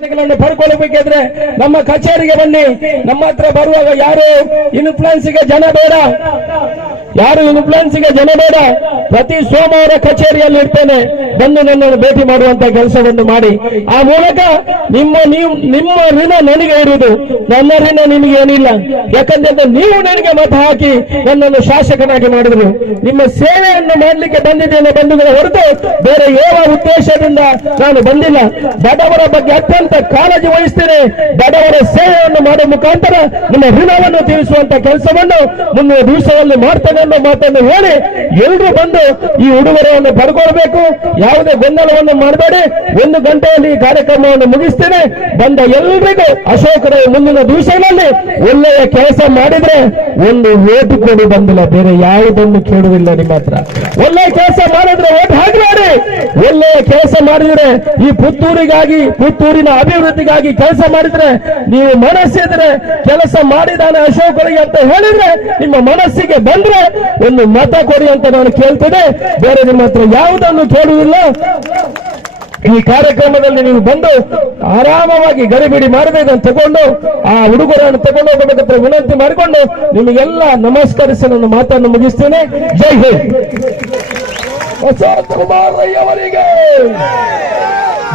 ಪಡ್ಕೊಳ್ಬೇಕಾದ್ರೆ ನಮ್ಮ ಕಚೇರಿಗೆ ಬನ್ನಿ. ನಮ್ಮ ಹತ್ರ ಬರುವಾಗ ಯಾರು ಇನ್ಫ್ಲುಯೆನ್ಸ್ಗೆ ಜನ ಬೇಡ, ಪ್ರತಿ ಸೋಮವಾರ ಕಚೇರಿಯಲ್ಲಿ ಇರ್ತೇನೆ, ಬಂದು ನನ್ನನ್ನು ಭೇಟಿ ಮಾಡುವಂತ ಕೆಲಸವನ್ನು ಮಾಡಿ. ಆ ಮೂಲಕ ನಿಮ್ಮ ಋಣ ನನಗೆ ಇರುವುದು, ನನ್ನ ಋಣ ನಿಮಗೆ ಏನಿಲ್ಲ. ಯಾಕಂದ್ರೆ ನೀವು ನನಗೆ ಮತ ಹಾಕಿ ನನ್ನನ್ನು ಶಾಸಕನಾಗಿ ಮಾಡಿದ್ರು. ನಿಮ್ಮ ಸೇವೆಯನ್ನು ಮಾಡಲಿಕ್ಕೆ ಬಂದಿದ್ದೇನೆ ಬಂಧುಗಳ ಹೊರತು ಬೇರೆ ಯಾವ ಉದ್ದೇಶದಿಂದ ನಾನು ಬಂದಿಲ್ಲ. ಬಡವರ ಬಗ್ಗೆ ಅತ್ಯಂತ ಕಾಳಜಿ ವಹಿಸ್ತೇನೆ. ಬಡವರ ಸೇವೆಯನ್ನು ಮಾಡುವ ಮುಖಾಂತರ ನಿಮ್ಮ ಋಣವನ್ನು ತೀರಿಸುವಂತ ಕೆಲಸವನ್ನು ಮುಂದಿನ ದಿವಸದಲ್ಲಿ ಮಾಡ್ತೇನೆ ಅನ್ನೋ ಮಾತನ್ನು ಹೇಳಿ ಎಲ್ಲರೂ ಬಂದು ಈ ಉಡುಗೊರೆಯನ್ನು ಪಡ್ಕೊಳ್ಬೇಕು. ಯಾವುದೇ ಗೊಂದಲವನ್ನು ಮಾಡಬೇಡಿ. 1 ಗಂಟೆಯಲ್ಲಿ ಈ ಕಾರ್ಯಕ್ರಮವನ್ನು ಮುಗಿಸ್ತೇನೆ. ಬಂದ ಎಲ್ಲರಿಗೂ ಅಶೋಕರ ಮುಂದಿನ ದಿವಸಗಳಲ್ಲಿ ಒಳ್ಳೆಯ ಕೆಲಸ ಮಾಡಿದ್ರೆ ಒಂದು ಓಟು ಕೊಡಿ, ಬಂದಿಲ್ಲ ಬೇರೆ ಯಾವುದನ್ನು ಕೇಳುವುದಿಲ್ಲ. ನಿಮ್ಮ ಹತ್ರ ಒಳ್ಳೆಯ ಕೆಲಸ ಮಾಡಿದ್ರೆ ಓಟ್ ಹಾಕಬೇಡಿ. ಒಳ್ಳೆಯ ಕೆಲಸ ಮಾಡಿದ್ರೆ ಈ ಪುತ್ತೂರಿನ ಅಭಿವೃದ್ಧಿಗಾಗಿ ಕೆಲಸ ಮಾಡಿದ್ರೆ, ನೀವು ಮನಸ್ಸಿದ್ರೆ ಕೆಲಸ ಮಾಡಿದಾನೆ ಅಶೋಕರಿಗೆ ಅಂತ ಹೇಳಿದ್ರೆ ನಿಮ್ಮ ಮನಸ್ಸಿಗೆ ಬಂದ್ರೆ ಒಂದು ಮತ ಕೊಡಿ ಅಂತ ನಾನು ಕೇಳ್ತೇನೆ. ಬೇರೆ ನಿಮ್ಮ ಹತ್ರ ಯಾವುದನ್ನು ಕೇಳುವುದಿಲ್ಲ. ಈ ಕಾರ್ಯಕ್ರಮದಲ್ಲಿ ನೀವು ಬಂದು ಆರಾಮವಾಗಿ ಗಡಿಬಿಡಿ ಮಾಡದೆ ಇದನ್ನು ತಗೊಂಡು ಆ ಉಡುಗೊರೆಯನ್ನು ತಗೊಂಡು ಹೋಗಬೇಕಂತ ವಿನಂತಿ ಮಾಡಿಕೊಂಡು ನಿಮಗೆಲ್ಲ ನಮಸ್ಕರಿಸಿ ನನ್ನ ಮಾತನ್ನು ಮುಗಿಸ್ತೇನೆ. ಜೈ ಹಿಂದ್. ಕುಮಾರ್ ಅವರಿಗೆ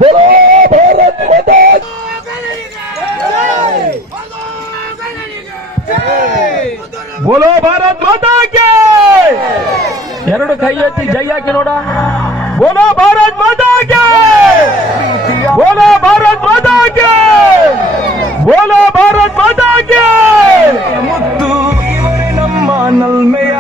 ಬೋಲೋ ಭಾರತ್ ಮಾತಾ ಬೋಲೋ ಭಾರತ್ ಮಾತಾ ಕಿ. ಎರಡು ಕೈ ಎತ್ತಿ ಜೈ ಹಾಕಿ ನೋಡ. ಬೋಲೋ ಭಾರತ್ ಮಾತಾ ಕಿ, ಬೋಲೋ ಭಾರತ್ ಮಾತಾ ಕಿ, ಬೋಲೋ ಭಾರತ್ ಮಾತಾ ಕಿ. ಮುತ್ತು ಇವರೇ ನಮ್ಮ ನಲ್ಮೆಯ